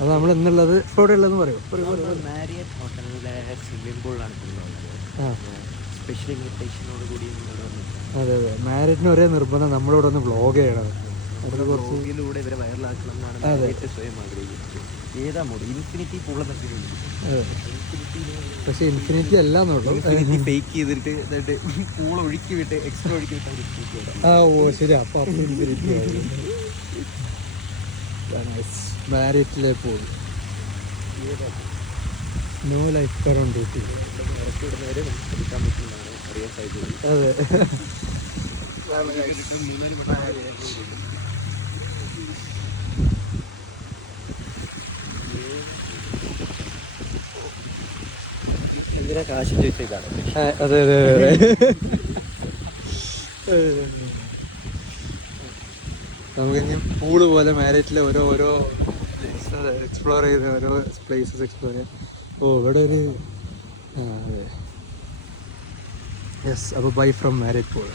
അത് നമ്മൾ എന്നുള്ളത് ഇവിടെ ഉള്ളതെന്ന് പറയും. മാരിയറ്റ് ഹോട്ടലിലെ സ്വിമ്മിംഗ് പൂളിലാണ് സ്പെഷ്യൽ ഇൻവിറ്റേഷനോട് കൂടി അതെ അതെ. മാരിയറ്റിന് ഒരേ നിർബന്ധം നമ്മളിവിടെ ഒന്ന് വ്ളോഗ് ചെയ്യണം. അതിൽ കുറച്ചിലൂടെ ഇവരെ വൈറലാക്കണം എന്നാണ് മാരിയറ്റ് സ്വയം ആഗ്രഹിക്കുന്നത്. ഏതാ മോഡ് ഇൻഫിനിറ്റി പൂളെന്നൊക്കെ പക്ഷെ ഇൻഫിനിറ്റി അല്ല എന്നുള്ളൂ. ഫേക്ക് ചെയ്തിട്ട് എന്നിട്ട് പൂള ഒഴുക്കി വിട്ട് എക്സ്ട്രാ ഒഴുക്കി വിട്ടാൽ ആ ഓ ശരി. അപ്പോൾ ഇൻഫിനിറ്റി മാരിയറ്റിലെ പോയി നോ ലൈഫ് കറണ്ട് ഡ്യൂട്ടി. ഇറക്കിവിടുന്നവരെ എടുക്കാൻ പറ്റുന്നതാണ് അറിയാൻ സാധിച്ചത്. അതെ. എന്തിനാ കാശ് ചോദിച്ചേക്കാണ്. അതെ അതെ അതെ. നമുക്കിനി പൂള് പോലെ മാരിയറ്റിലെ ഓരോ എക്സ്പ്ലോർ ചെയ്ത് ഓരോ പ്ലേസസ് എക്സ്പ്ലോർ ചെയ്യാം. ഓ ഇവിടെ ഒരു അതെ യെസ്. അപ്പോൾ ബൈ ഫ്രം മാരിയറ്റ് പൂൾ.